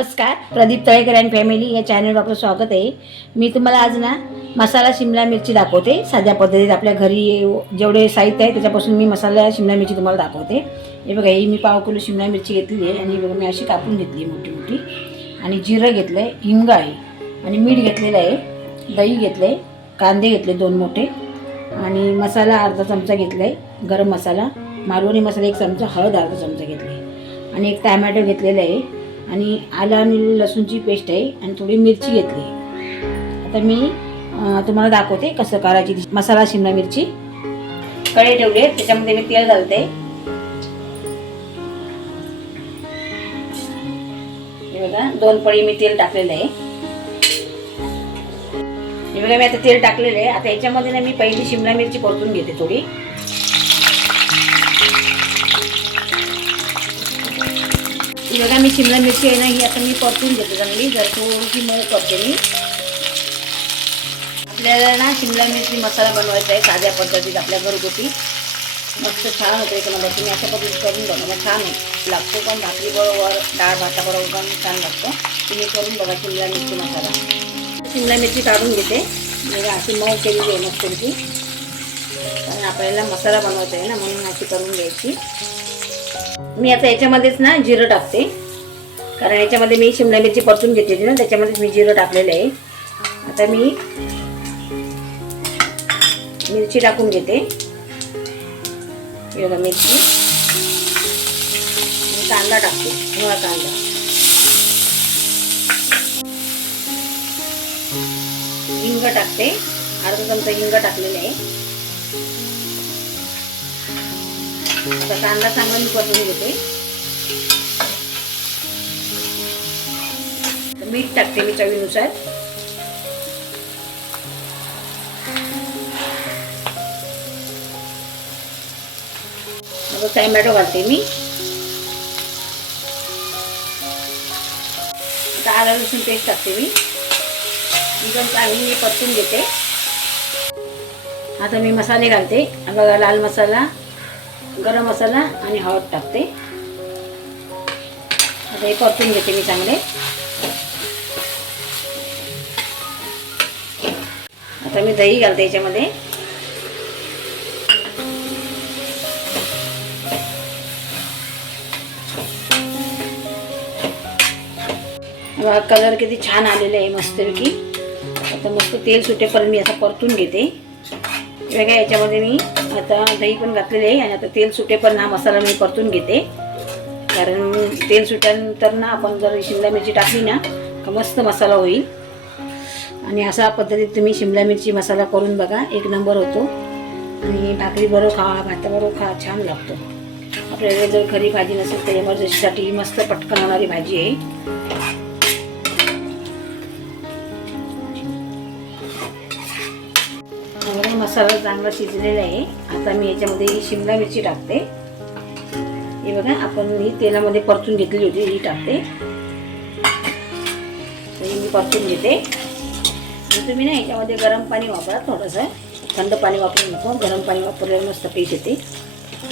नमस्कार Pradeep Talekar and family या चॅनलवर आपलं स्वागत आहे. मी तुम्हाला आज ना मसाला शिमला मिरची दाखवते. साध्या पद्धतीत आपल्या घरी जेवढे साहित्य आहे त्याच्यापासून मी मसाला शिमला मिरची तुम्हाला दाखवते. हे बघा ही मी पाव किलो शिमला मिरची घेतली आहे आणि बघा मी अशी कापून घेतली आहे मोठी मोठी. आणि जिरं घेतलं आहे हिंग आहे. आणि मीठ घेतलेलं आहे दही घेतलं आहे कांदे घेतले दोन मोठे. आणि मसाला अर्धा चमचा घेतला आहे गरम मसाला. मालवणी मसाला एक चमचा हळद अर्धा चमचा घेतला आहे. आणि एक टॅमॅटो घेतलेला आहे. आणि आलं आणि लसूणची पेस्ट आहे आणि थोडी मिरची घेतली. आता मी तुम्हाला दाखवते कसं करायची मसाला शिमला मिरची. कढई ठेवली त्याच्यामध्ये मी तेल घालते. हे बघा दोन पळी मी तेल टाकलेलं आहे. हे बघा मी आता तेल टाकलेलं आहे. आता याच्यामध्ये ना मी पहिली शिमला मिरची परतून घेते थोडी. ही बघा मी शिमला मिरची आहे ना ही आता मी परतून घेते चांगली. जर थोडीशी मऊ करते मी. आपल्याला ना शिमला मिरची मसाला बनवायचा आहे साध्या पद्धतीत आपल्या घरगुती. मस्त छान होतं एक नंबर तुम्ही अशा पद्धतीत करून बघा मग छान लागतो पण भाकरीबरोबर डाळ भाताबरोबर पण छान लागतो. तुम्ही करून बघा शिमला मिरची मसाला. शिमला मिरची काढून घेते. म्हणजे अशी मऊ केलेली आहे मस्त कारण आपल्याला मसाला बनवायचा आहे ना म्हणून अशी करून घ्यायची. मी आता याच्यामध्येच ना जिरं टाकते. कारण याच्यामध्ये मी शिमला मिरची परतून घेतलेली ना त्याच्यामध्येच मी जिरं टाकलेलं आहे. आता मी मिरची टाकून घेते. हे बघा मिरची. कांदा टाकते हिवा कांदा. हिंग टाकते अर्धा चमचा हिंग टाकलेलं आहे. तर कांदा चांगला मी परतून घेते. तर मीठ टाकते मी चवीनुसार. टॅमॅटो घालते मी. आता आला लसूण पेस्ट टाकते मी. एकदम चांगली मी परतून घेते. आता मी मसाले घालते. बघा लाल मसाला. गरम मसाला आणि हळद टाकते. आता हे परतून घेते मी चांगले. आता मी दही घालते याच्यामध्ये. बघा कलर किती छान आलेला आहे मस्तपैकी. आता मस्त तेल सुटेपर्यंत मी असं परतून घेते. वेगळ्या याच्यामध्ये मी आता दही पण घातलेले आहे आणि आता तेल सुटे पण हा मसाला मी परतून घेते. कारण तेल सुटल्यानंतर ना आपण जर शिमला मिरची टाकली ना का मस्त मसाला होईल. आणि अशा पद्धतीत तुम्ही शिमला मिरची मसाला करून बघा एक नंबर होतो. आणि भाकरी बरोबर खा भाताबरोबर खा छान लागतो. आपल्याला जर खरी भाजी नसेल तर एमर्जन्सीसाठी मस्त पटकन होणारी भाजी आहे. मसाला चांगला शिजलेला आहे. आता मी याच्यामध्ये ही शिमला मिरची टाकते. हे बघा आपण ही तेलामध्ये परतून घेतली होती ही टाकते. मी परतून घेते. तुम्ही ना याच्यामध्ये गरम पाणी वापरा थोडंसं. थंड पाणी वापरू नको. गरम पाणी वापरल्यावर मस्त पेस्ट येते.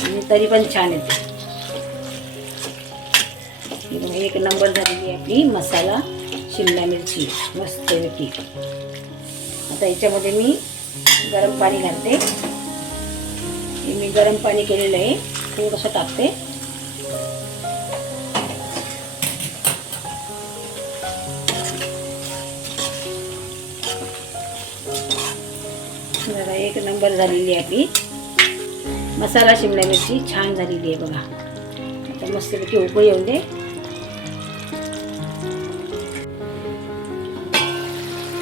आणि तरी पण छान येते. ही एक नंबर झालेली आहे आपली मसाला शिमला मिरची. मस्त मस्तपैकी आता याच्यामध्ये मी गरम पाणी घालते. हे मी गरम पाणी केलेलं आहे. थोडंसं टाकते एक नंबर झालेली मसाला शिमला मिरची छान झालेली आहे बघा. आता मस्तपैकी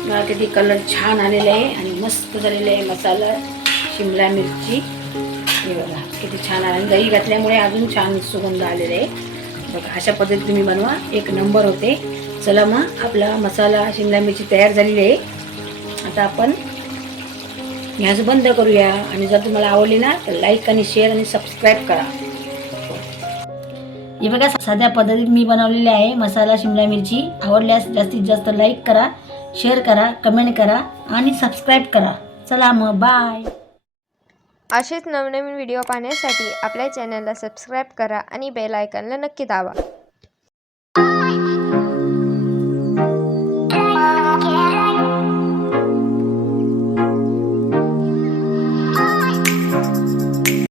मला किती कलर छान आलेला आहे आणि मस्त झालेला आहे मसाला शिमला मिरची. हे बघा किती छान आला. आणि दही घातल्यामुळे अजून छान सुगंध आलेला आहे. बघा अशा पद्धतीत तुम्ही बनवा. एक नंबर होते. चला मग आपला मसाला शिमला मिरची तयार झालेली आहे. आता आपण गॅस बंद करूया. आणि जर तुम्हाला आवडली ना तर लाईक आणि शेअर आणि सबस्क्राईब करा. हे बघा साध्या पद्धतीत मी बनवलेली आहे मसाला शिमला मिरची. आवडल्यास जास्तीत जास्त लाईक करा. शेअर करा कमेंट करा आणि सबस्क्राईब करा. चला मग बाय असेच नवनवीन व्हिडिओ पाहण्यासाठी आपल्या चॅनलला सबस्क्राईब करा आणि बेल आयकनला नक्की दाबा.